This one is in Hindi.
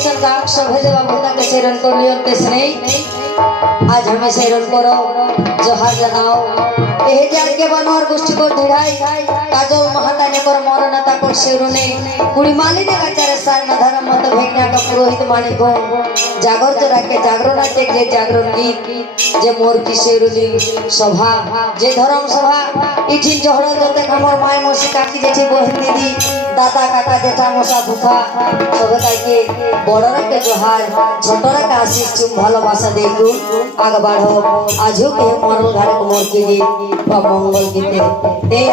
वैसन गाँव सब है जब भूता के सेरन को लियोन के स्नेह आज हमें सेरन करो जोहार जनाओ एहे जाग के बनोर गोष्ठी को ढिढ़ाई काजल महता ने कर मरणता को शेरुने कुड़ी माली ने गाचारे साल न धर्म मत भेगना का पुरोहित माने को जागर जरा के जागरण के जे जागरण गीत जे मोर की शेरुनी सभा जे धर्म सभा इठी जहड़ जते हमर माय मौसी काकी जेठी बहन दीदी दादा काका जेठा मौसा फुफा सबका के बड़रा के जोहार छोटरा का आशीष तुम भालोबासा देखू आगे बढ़ो आजू के मरल घर मोर के लिए मंगल गीते